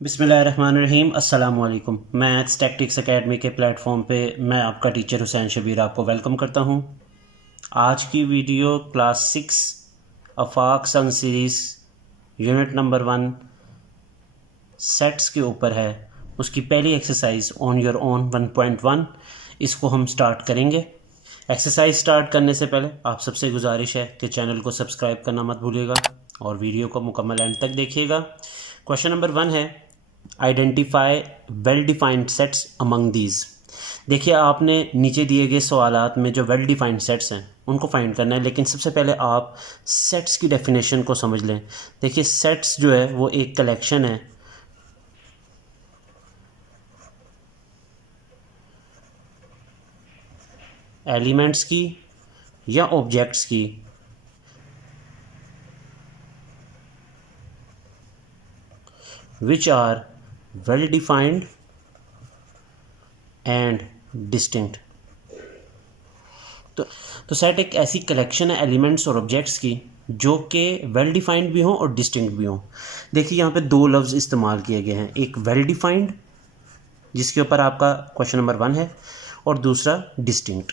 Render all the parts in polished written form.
बिस्मिल्लाहिर्रहमानिर्रहीम अस्सलाम वालेकुम। मैथ्स टैक्टिक्स एकेडमी के प्लेटफॉर्म पे मैं आपका टीचर हुसैन शबीर आपको वेलकम करता हूँ। आज की video class 6 Aafaq sun series unit number 1 sets के ऊपर है। उसकी पहली एक्सरसाइज ऑन योर ओन 1.1 इसको हम स्टार्ट करेंगे। एक्सरसाइज स्टार्ट करने से पहले आप सबसे गुजारिश है कि चैनल को सब्सक्राइब करना मत भूलिएगा और वीडियो को मुकम्मल एंड तक देखिएगा। क्वेश्चन नंबर 1 है identify well defined sets among these. देखिए आपने नीचे दिए गए सवालात में जो वेल डिफाइंड सेट्स हैं उनको फाइंड करना है, लेकिन सबसे पहले आप सेट्स की डेफिनेशन को समझ लें। देखिए सेट्स जो है वो एक कलेक्शन है एलिमेंट्स की या ऑब्जेक्ट्स की which are well defined and distinct. तो सेट एक ऐसी कलेक्शन है एलिमेंट्स और ऑब्जेक्ट्स की जो कि वेल डिफाइंड भी हों और डिस्टिंक्ट भी हों। देखिए यहाँ पे दो लफ्ज़ इस्तेमाल किए गए हैं, एक वेल डिफाइंड जिसके ऊपर आपका क्वेश्चन नंबर 1 है और दूसरा डिस्टिंक्ट।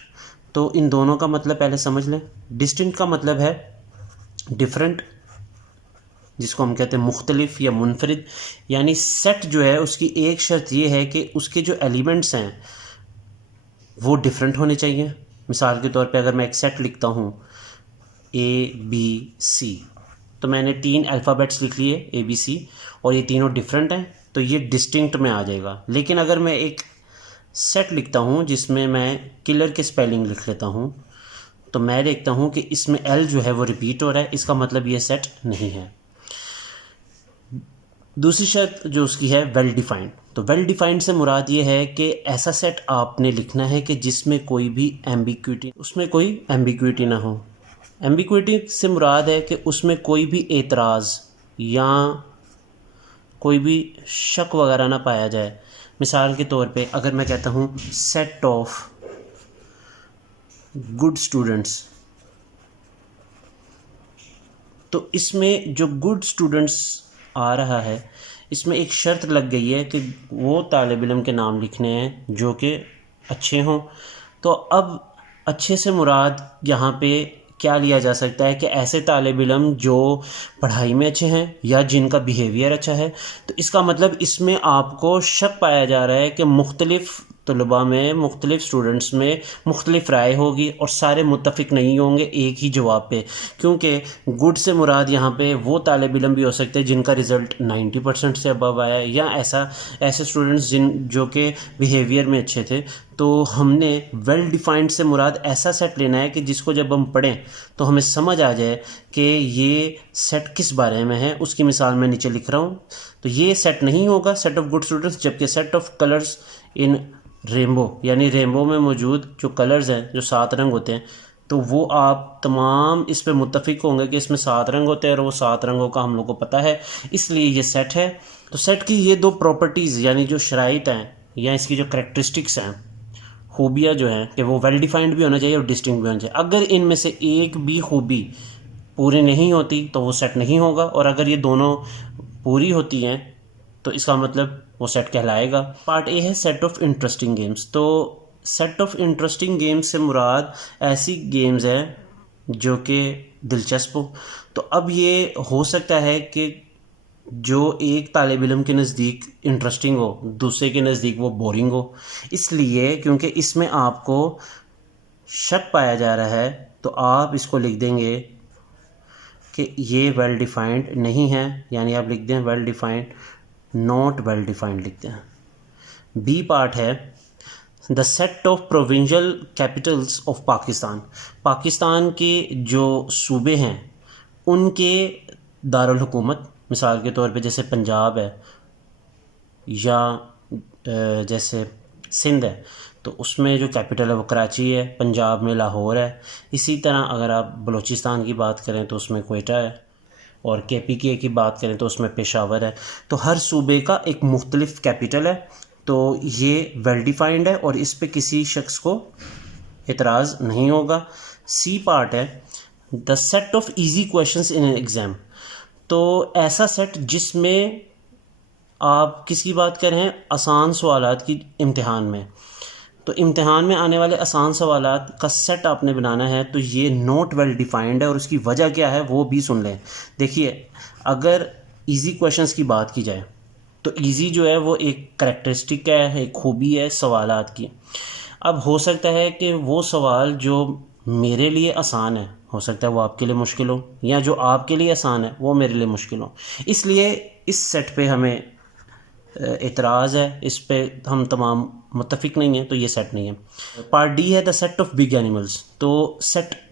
तो इन दोनों का मतलब पहले समझ लें। डिस्टिंक्ट का मतलब है डिफरेंट, जिसको हम कहते हैं मुख्तलिफ या मुनफरिद। यानी सेट जो है उसकी एक शर्त ये है कि उसके जो एलिमेंट्स हैं वो डिफरेंट होने चाहिए। मिसाल के तौर पे अगर मैं एक सेट लिखता हूँ ABC, तो मैंने 3 अल्फ़ाबेट्स लिख लिए ABC और ये तीनों डिफरेंट हैं तो ये डिस्टिंक्ट में आ जाएगा। लेकिन अगर मैं एक सेट लिखता हूँ जिसमें मैं किलर के स्पेलिंग लिख लेता हूँ तो मैं देखता हूँ कि इसमें L जो है वो रिपीट हो रहा है, इसका मतलब ये सेट नहीं है। दूसरी शर्त जो उसकी है वेल डिफाइंड। तो वेल डिफाइंड से मुराद ये है कि ऐसा सेट आपने लिखना है कि जिसमें कोई भी एम्बिग्विटी ना हो। एम्बिग्विटी से मुराद है कि उसमें कोई भी एतराज़ या कोई भी शक वगैरह ना पाया जाए। मिसाल के तौर पे अगर मैं कहता हूँ सेट ऑफ गुड स्टूडेंट्स, तो इसमें जो गुड स्टूडेंट्स आ रहा है इसमें एक शर्त लग गई है कि वो तालिब इल्म के नाम लिखने हैं जो कि अच्छे हों। तो अब अच्छे से मुराद यहाँ पे क्या लिया जा सकता है कि ऐसे तालिब इल्म जो पढ़ाई में अच्छे हैं या जिनका बिहेवियर अच्छा है। तो इसका मतलब इसमें आपको शक पाया जा रहा है कि मुख्तलिफ़ तलबा में, मुख्तलिफ़ स्टूडेंट्स में मुख्तलिफ़ राय होगी और सारे मुत्तफ़िक नहीं होंगे एक ही जवाब पे, क्योंकि गुड से मुराद यहाँ पे वो तालिब इल्म भी हो सकते हैं जिनका रिज़ल्ट 90% से अबव आया है या ऐसे स्टूडेंट्स जो कि बिहेवियर में अच्छे थे। तो हमने वेल डिफाइंड से मुराद ऐसा सेट लेना है कि जिसको जब हम पढ़ें तो हमें समझ आ जाए कि ये सेट किस बारे में है। उसकी मिसाल मैं नीचे लिख रहा हूँ। तो ये सेट नहीं होगा सेट ऑफ गुड स्टूडेंट्स, जबकि set of colours in rainbow, यानी रेनबो में मौजूद जो कलर्स हैं, जो 7 रंग होते हैं, तो वो आप तमाम इस पे मुत्तफ़िक होंगे कि इसमें 7 रंग होते हैं और वो 7 रंगों का हम लोग को पता है, इसलिए ये सेट है। तो सेट की ये दो प्रॉपर्टीज़ यानी जो शराइत हैं या इसकी जो करैक्टरिस्टिक्स हैं, खूबियाँ जो हैं कि वो वेल डिफाइंड भी होना चाहिए और डिस्टिंक्ट भी होना चाहिए। अगर इनमें से एक भी खूबी पूरी नहीं होती तो वो सेट नहीं होगा, और अगर ये दोनों पूरी होती हैं तो इसका मतलब वो सेट कहलाएगा। पार्ट ए है सेट ऑफ इंटरेस्टिंग गेम्स। तो सेट ऑफ इंटरेस्टिंग गेम्स से मुराद ऐसी गेम्स हैं जो कि दिलचस्प हो। तो अब ये हो सकता है कि जो एक तालिब इल्म के नज़दीक इंटरेस्टिंग हो दूसरे के नज़दीक वो बोरिंग हो, इसलिए क्योंकि इसमें आपको शक पाया जा रहा है तो आप इसको लिख देंगे कि ये वेल डिफाइंड नहीं है, यानी आप लिख दें well defined, not well defined लिखते हैं। बी पार्ट है the set of provincial Capitals of Pakistan. Pakistan के जो सूबे हैं उनके दारुल हुकूमत, मिसाल के तौर पे जैसे पंजाब है या जैसे सिंध है तो उसमें जो कैपिटल है वो कराची है, पंजाब में लाहौर है। इसी तरह अगर आप बलूचिस्तान की बात करें तो उसमें क्वेटा है और KPK की बात करें तो उसमें पेशावर है। तो हर सूबे का एक मुख्तलिफ कैपिटल है, तो ये वेल डिफाइंड है और इस पे किसी शख्स को एतराज़ नहीं होगा। सी पार्ट है the set of easy questions in an exam. तो ऐसा सेट जिसमें आप किसकी बात कर रहे हैं? आसान सवालात की इम्तिहान में। तो इम्तिहान में आने वाले आसान सवालात का सेट आपने बनाना है, तो ये नॉट वेल डिफाइंड है और उसकी वजह क्या है वो भी सुन लें। देखिए, अगर इजी क्वेश्चंस की बात की जाए तो इजी जो है वो एक करैक्टरिस्टिक है, एक खूबी है सवालात की। अब हो सकता है कि वो सवाल जो मेरे लिए आसान है, हो सकता है वो आपके लिए मुश्किल हो, या जो आपके लिए आसान है वो मेरे लिए मुश्किल हो। इसलिए इस सेट पे हमें एतराज़ है, इस पे हम तमाम मुत्तफिक नहीं हैं, तो ये सेट नहीं है। पार्ट डी है the set of big animals. तो सेट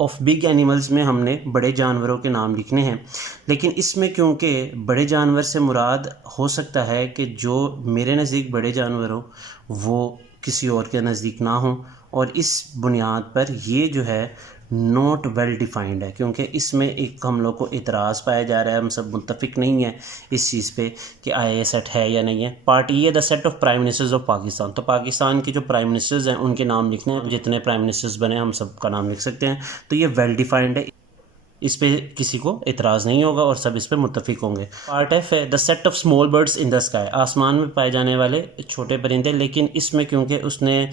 ऑफ बिग एनिमल्स में हमने बड़े जानवरों के नाम लिखने हैं, लेकिन इसमें क्योंकि बड़े जानवर से मुराद हो सकता है कि जो मेरे नज़दीक बड़े जानवर हो वो किसी और के नज़दीक ना हो, और इस बुनियाद पर ये जो है नॉट वेल डिफाइंड है, क्योंकि इसमें एक हम लोग को इतराज़ पाया जा रहा है, हम सब मुत्तफिक नहीं हैं इस चीज़ पे कि आया सेट है या नहीं है। पार्ट ई है the set of prime ministers of Pakistan. तो पाकिस्तान के जो प्राइम मिनिस्टर्स हैं उनके नाम लिखने हैं, जितने प्राइम मिनिस्टर्स बने हम सब का नाम लिख सकते हैं। तो ये वेल डिफाइंड है, इस पे किसी को इतराज़ नहीं होगा और सब इस पे मुत्तफिक होंगे। पार्ट एफ है the set of small birds in the sky. आसमान में पाए जाने वाले छोटे परिंदे, लेकिन इसमें क्योंकि उसने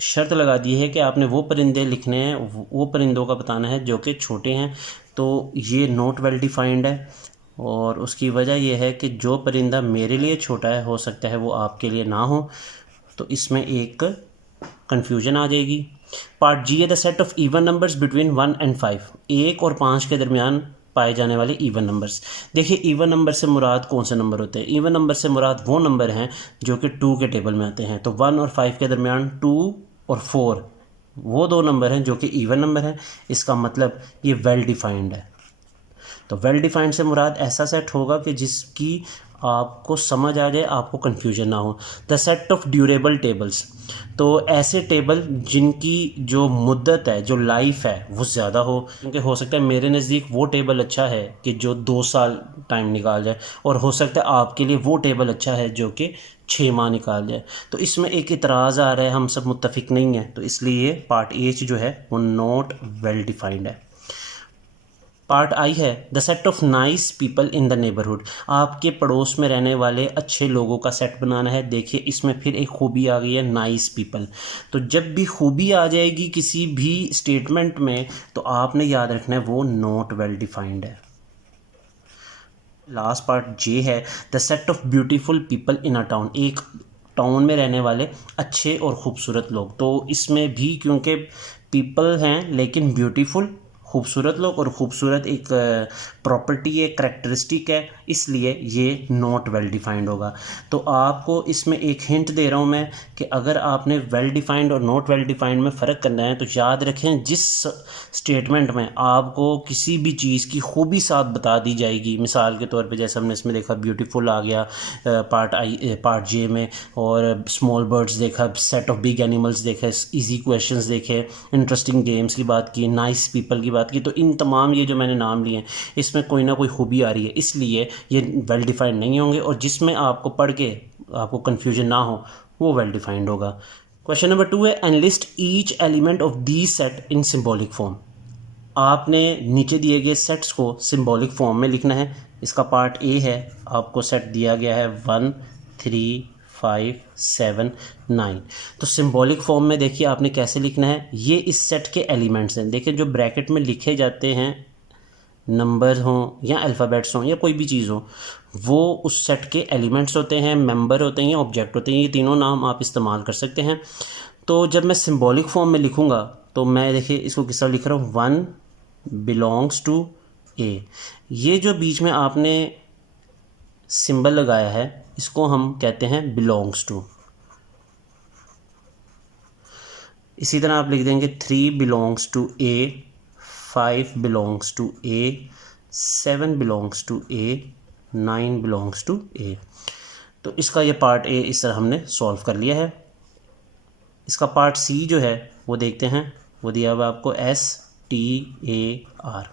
शर्त लगा दी है कि आपने वो परिंदे लिखने हैं, वो परिंदों का बताना है जो कि छोटे हैं, तो ये नॉट वेल डिफाइंड है। और उसकी वजह यह है कि जो परिंदा मेरे लिए छोटा है हो सकता है वो आपके लिए ना हो, तो इसमें एक कन्फ्यूजन आ जाएगी। पार्ट जी है the set of even numbers between 1 and 5। 1 और 5 के दरमियान पाए जाने वाले इवन नंबर्स। देखिए, इवन नंबर से मुराद कौन से नंबर होते हैं? इवन नंबर से मुराद वो नंबर हैं जो कि 2 के टेबल में आते हैं। तो 1 और 5 के दरमियान 2 और 4 वो दो नंबर हैं जो कि इवन नंबर हैं। इसका मतलब ये वेल डिफाइंड है। तो वेल डिफाइंड से मुराद ऐसा सेट होगा कि जिसकी आपको समझ आ जाए, आपको कन्फ्यूजन ना हो। The set of durable tables. तो ऐसे टेबल जिनकी जो मुद्दत है, जो लाइफ है वो ज़्यादा हो, क्योंकि हो सकता है मेरे नज़दीक वो टेबल अच्छा है कि जो 2 साल टाइम निकाल जाए, और हो सकता है आपके लिए वो टेबल अच्छा है जो कि 6 माह निकाल जाए। तो इसमें एक इतराज़ आ रहा है, हम सब मुत्तफिक नहीं हैं, तो इसलिए पार्ट एच जो है वो नॉट वेल डिफाइंड है। पार्ट आई है the set of nice people in the neighbourhood. आपके पड़ोस में रहने वाले अच्छे लोगों का सेट बनाना है। देखिए, इसमें फिर एक खूबी आ गई है, नाइस पीपल। तो जब भी खूबी आ जाएगी किसी भी स्टेटमेंट में, तो आपने याद रखना है वो नॉट वेल डिफाइंड है। लास्ट पार्ट जे है the set of beautiful people in a town. एक टाउन में रहने वाले अच्छे और ख़ूबसूरत लोग। तो इसमें भी क्योंकि पीपल हैं लेकिन ब्यूटीफुल, खूबसूरत लोग, और ख़ूबसूरत एक प्रॉपर्टी है, करैक्टरिस्टिक है, इसलिए ये नॉट वेल डिफाइंड होगा। तो आपको इसमें एक हिंट दे रहा हूँ मैं कि अगर आपने वेल डिफाइंड और नॉट वेल डिफाइंड में फ़र्क करना है तो याद रखें, जिस स्टेटमेंट में आपको किसी भी चीज़ की खूबी साथ बता दी जाएगी, मिसाल के तौर पे जैसे हमने इसमें देखा ब्यूटीफुल आ गया पार्ट जे में, और स्मॉल बर्ड्स देखा, सेट ऑफ बिग एनिमल्स देखे, इजी क्वेश्चंस देखे, इंटरेस्टिंग गेम्स की बात की, नाइस पीपल की बात की, तो इन तमाम ये जो मैंने नाम लिए हैं इसमें कोई ना कोई खूबी आ रही है, इसलिए ये वेल डिफाइंड नहीं होंगे, और जिसमें आपको पढ़ के आपको कन्फ्यूजन ना हो वो वेल डिफाइंड होगा। क्वेश्चन नंबर 2 है enlist each element of the set in symbolic form. आपने नीचे दिए गए सेट्स को सिम्बॉलिक फॉर्म में लिखना है। इसका पार्ट ए है, आपको सेट दिया गया है 1 3 5 7 9। तो सिम्बॉलिक फॉर्म में देखिए आपने कैसे लिखना है, ये इस सेट के एलिमेंट्स हैं। देखिए, जो ब्रैकेट में लिखे जाते हैं, नंबर हों या अल्फ़ाबेट्स हों या कोई भी चीज़ हो, वो उस सेट के एलिमेंट्स होते हैं, मेंबर होते हैं या ऑब्जेक्ट होते हैं। ये तीनों नाम आप इस्तेमाल कर सकते हैं। तो जब मैं सिम्बॉलिक फॉर्म में लिखूँगा तो मैं देखिए इसको किस तरह लिख रहा हूँ, 1 बिलोंग्स टू ए। ये जो बीच में आपने सिंबल लगाया है इसको हम कहते हैं बिलोंग्स टू। इसी तरह आप लिख देंगे 3 belongs to A, 5 belongs to A, 7 belongs to A, 9 belongs to A. तो इसका ये पार्ट ए इस तरह हमने सॉल्व कर लिया है। इसका पार्ट सी जो है वो देखते हैं, वो दिया हुआ आपको STAR।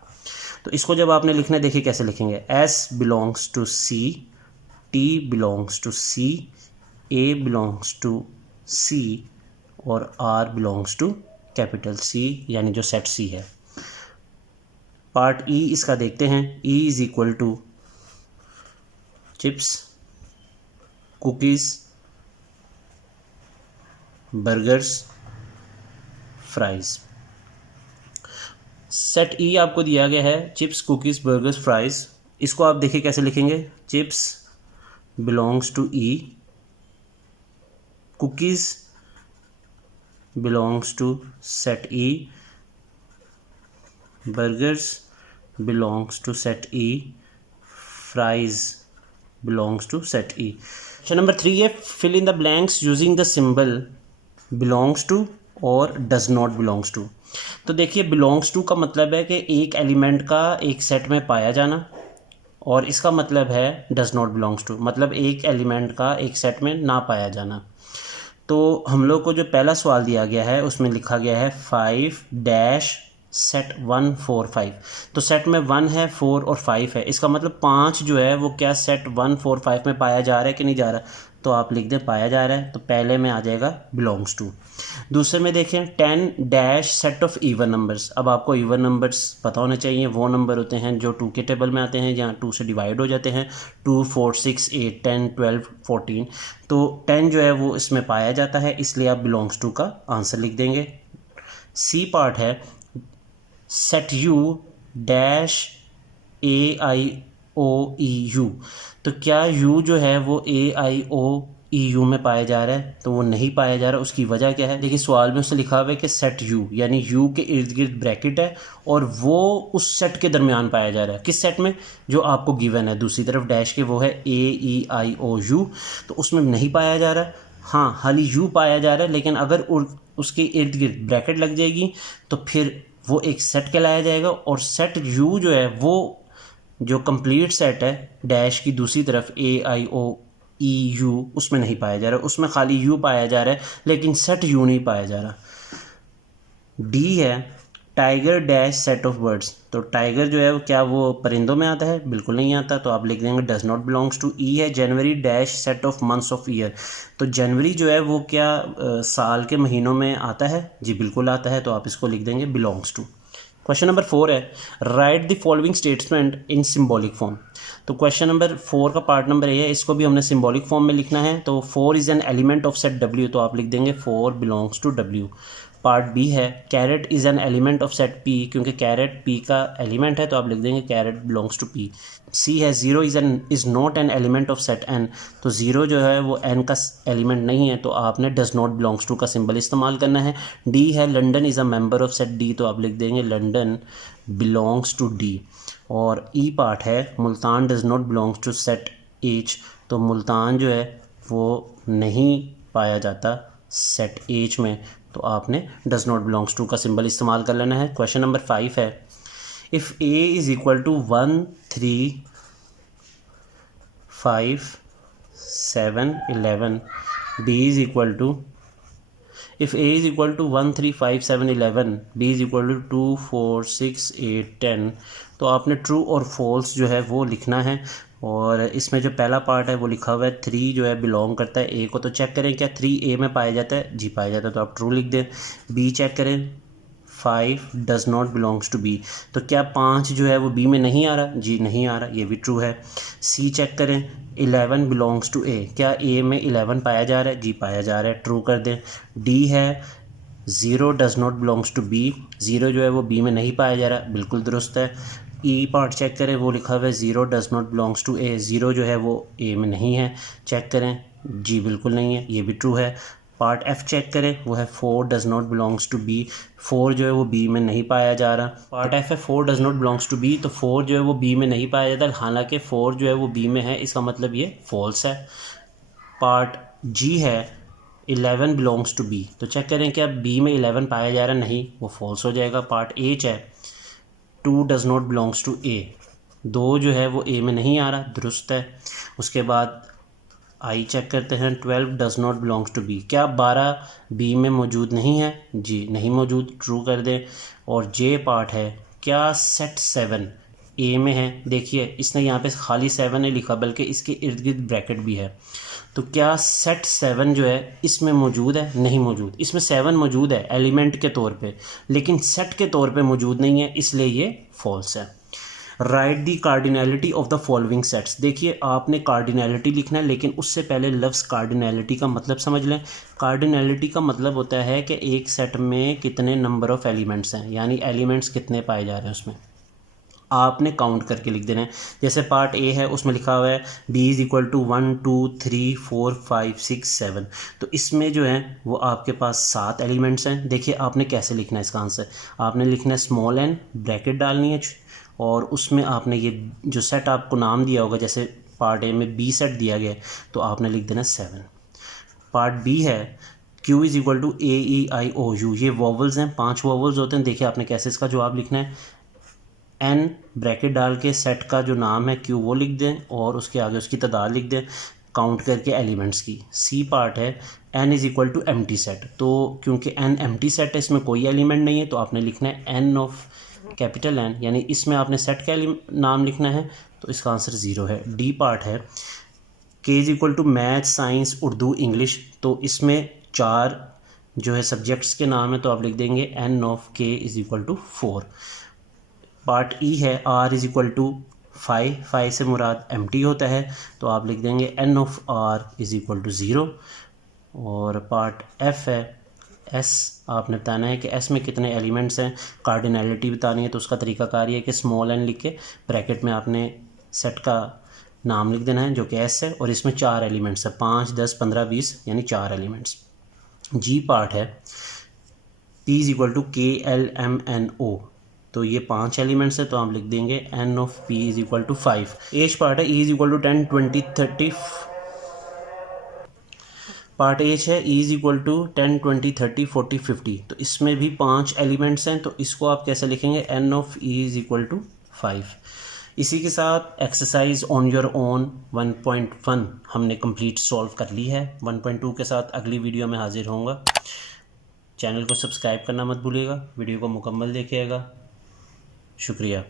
तो इसको जब आपने लिखना है, देखिए कैसे लिखेंगे, S belongs to C, T belongs to C, A belongs to C, और R belongs to capital C, यानी जो सेट C है। पार्ट E इसका देखते हैं, E is equal to chips, cookies, burgers, fries. Set E आपको दिया गया है चिप्स, कुकीज़, बर्गर्स, फ्राइज़। इसको आप देखिए कैसे लिखेंगे। Chips belongs to E, cookies belongs to set E, burgers belongs to set E, fries belongs to set E. Question number 3 है fill in the blanks using the symbol belongs to और does not belongs to. तो देखिए belongs to का मतलब है कि एक element का एक सेट में पाया जाना, और इसका मतलब है डज नॉट बिलोंग्स टू मतलब एक एलिमेंट का एक सेट में ना पाया जाना। तो हम लोग को जो पहला सवाल दिया गया है उसमें लिखा गया है 5 डैश सेट 1 4 5। तो सेट में 1 है, 4 और 5 है, इसका मतलब 5 जो है वो क्या सेट 1 4 5 में पाया जा रहा है कि नहीं जा रहा। तो आप लिख दें पाया जा रहा है, तो पहले में आ जाएगा बिलोंग्स टू। दूसरे में देखें 10 dash set of even numbers. अब आपको इवन नंबर्स पता होने चाहिए, वो नंबर होते हैं जो 2 के टेबल में आते हैं, जहाँ 2 से डिवाइड हो जाते हैं। 2 4 6 8 10 12 14। तो 10 जो है वो इसमें पाया जाता है, इसलिए आप बिलोंग्स टू का आंसर लिख देंगे। सी पार्ट है set U dash A I O E U. तो क्या यू जो है वो ए आई ओ ई यू में पाया जा रहा है, तो वो नहीं पाया जा रहा। उसकी वजह क्या है, देखिए सवाल में उसने लिखा हुआ है कि सेट यू, यानी यू के इर्द गिर्द ब्रैकेट है और वो उस सेट के दरमियान पाया जा रहा है। किस सेट में, जो आपको गिवन है। दूसरी तरफ डैश के वो है ए ई आई ओ यू, तो उसमें नहीं पाया जा रहा। हाँ खाली यू पाया जा रहा है, लेकिन अगर उसके इर्द गिर्द ब्रैकेट लग जाएगी तो फिर वो एक सेट कहलाया जाएगा। और सेट यू जो है वो जो कंप्लीट सेट है डैश की दूसरी तरफ ए आई ओ ई यू, उसमें नहीं पाया जा रहा, उसमें खाली यू पाया जा रहा है, लेकिन सेट यू नहीं पाया जा रहा। डी है tiger dash set of birds. तो टाइगर जो है वो क्या वो परिंदों में आता है, बिल्कुल नहीं आता, तो आप लिख देंगे does not belongs to. E है January dash set of months of year. तो जनवरी जो है वो क्या साल के महीनों में आता है, जी बिल्कुल आता है, तो आप इसको लिख देंगे बिलोंग्स टू। क्वेश्चन नंबर 4 है right the following statement in symbolic form. तो क्वेश्चन नंबर 4 का पार्ट नंबर ए है, इसको भी हमने सिंबॉलिक फॉर्म में लिखना है। तो 4 is an element of set W, तो आप लिख देंगे 4 belongs to W. Part B है carat is an element of set P, क्योंकि कैरेट पी का एलिमेंट है, तो आप लिख देंगे carat belongs to P. C है zero is not an element of set N. तो ज़ीरो जो है वो एन का एलिमेंट नहीं है, तो आपने डज नॉट बिलोंग्स टू का सिंबल इस्तेमाल करना है। डी है London is a member of set D, तो आप लिख देंगे लंडन बिलोंग्स टू डी। और ई पार्ट है Multan does not belongs to set H. तो मुल्तान जो है वो नहीं पाया जाता सेट एच में, तो आपने डज नॉट बिलोंग्स टू का सिंबल इस्तेमाल कर लेना है। क्वेश्चन नंबर 5 है if A is equal to 1 3 5 7 11 B is equal to if A is equal to 1 3 5 7 11 B is equal to 2 4 6 8 10। तो आपने ट्रू और फॉल्स जो है वो लिखना है। और इसमें जो पहला पार्ट है वो लिखा हुआ है 3 जो है बिलोंग करता है ए को, तो चेक करें क्या 3 ए में पाया जाता है, जी पाया जाता है, तो आप ट्रू लिख दें। बी चेक करें 5 does not belongs to B, तो क्या 5 जो है वो बी में नहीं आ रहा, जी नहीं आ रहा, ये भी ट्रू है। सी चेक करें 11 बिलोंग्स टू ए, क्या ए में 11 पाया जा रहा है, जी पाया जा रहा है, ट्रू कर दें। डी है 0 does not belongs to B, 0 जो है वो बी में नहीं पाया जा रहा, बिल्कुल दुरुस्त है। ई पार्ट चेक करें, वो लिखा हुआ है 0 डज नॉट बिलोंग्स टू ए, 0 जो है वो ए में नहीं है, चेक करें, जी बिल्कुल नहीं है, ये भी ट्रू है। पार्ट एफ चेक करें, वो है 4 does not belongs to B, 4 जो है वो बी में नहीं पाया जा रहा। पार्ट एफ है 4 does not belongs to B, तो 4 जो है वो बी में नहीं पाया जाता, हालांकि 4 जो है वो बी में है, इसका मतलब ये फॉल्स है। पार्ट जी है 11 बिलोंग्स टू बी, तो चेक करें क्या बी में 11 पाया जा रहा, नहीं, वो फॉल्स हो जाएगा। पार्ट एच है 2 डज नॉट बिलोंग्स टू ए, 2 जो है वो ए में नहीं आ रहा, दुरुस्त है। उसके बाद आई चेक करते हैं 12 does not belongs to B, क्या 12 बी में मौजूद नहीं है, जी नहीं मौजूद, ट्रू कर दें। और जे पार्ट है क्या सेट 7 ए में है, देखिए इसने यहाँ पे खाली 7 नहीं लिखा बल्कि इसके इर्द गिर्द ब्रैकेट भी है, तो क्या सेट 7 जो है इसमें मौजूद है, नहीं मौजूद। इसमें 7 मौजूद है एलिमेंट के तौर पे, लेकिन सेट के तौर पे मौजूद नहीं है, इसलिए ये फॉल्स है। Right the cardinality of the following sets. देखिए आपने कार्डिनैलिटी लिखना है, लेकिन उससे पहले लफ्ज़ कार्डिनैलिटी का मतलब समझ लें। कार्डिनैलिटी का मतलब होता है कि एक सेट में कितने नंबर ऑफ़ एलिमेंट्स हैं, यानी एलिमेंट्स कितने पाए जा रहे हैं उसमें, आपने काउंट करके लिख देना है। जैसे पार्ट ए है, उसमें लिखा हुआ है b इज़ इक्वल टू 1 2 3 4 5 6 7। तो इसमें जो है वो आपके पास 7 एलिमेंट्स हैं। देखिए आपने कैसे लिखना है इसका आंसर, आपने लिखना है स्मॉल n, ब्रैकेट डालनी है और उसमें आपने ये जो सेट आपको नाम दिया होगा, जैसे पार्ट ए में बी सेट दिया गया है तो आपने लिख देना 7। पार्ट बी है q is equal to a e i o u, ये वॉवल्स हैं, 5 वॉवल्स होते हैं। देखिए आपने कैसे इसका जवाब लिखना है, n ब्रैकेट डाल के सेट का जो नाम है q वो लिख दें और उसके आगे उसकी तादाद लिख दें काउंट करके एलिमेंट्स की। सी पार्ट है n is equal to empty set, तो क्योंकि n एम्प्टी सेट है, इसमें कोई एलिमेंट नहीं है, तो आपने लिखना है n ऑफ कैपिटल N, यानी इसमें आपने सेट का नाम लिखना है, तो इसका आंसर 0 है। डी पार्ट है k is equal to math science Urdu English, तो इसमें 4 जो है सब्जेक्ट्स के नाम है, तो आप लिख देंगे n of k is equal to 4। Part E है r इज़ इक्वल टू 5 से मुराद एम्प्टी होता है, तो आप लिख देंगे n of r is equal to 0। और पार्ट एफ है s, आपने बताना है कि s में कितने एलिमेंट्स हैं, कार्डिनैलिटी बतानी है, तो उसका तरीकाकार ये है कि स्मॉल n लिख के ब्रैकेट में आपने सेट का नाम लिख देना है जो कि s है, और इसमें 4 एलिमेंट्स है, 5 10 15 20, यानी 4 एलिमेंट्स। जी पार्ट है p is equal to k l m n o, तो ये 5 एलिमेंट्स है, तो आप लिख देंगे n of p is equal to 5। H part है e is equal to 10 20 30। Part H है e इज़ इक्वल टू 10 20 30 40 50, तो इसमें भी 5 एलिमेंट्स हैं, तो इसको आप कैसे लिखेंगे, n of e is equal to 5। इसी के साथ एक्सरसाइज ऑन योर ओन 1.1 हमने कंप्लीट सॉल्व कर ली है। 1.2 के साथ अगली वीडियो में हाजिर होऊंगा। चैनल को सब्सक्राइब करना मत भूलिएगा, वीडियो को मुकम्मल देखिएगा। शुक्रिया।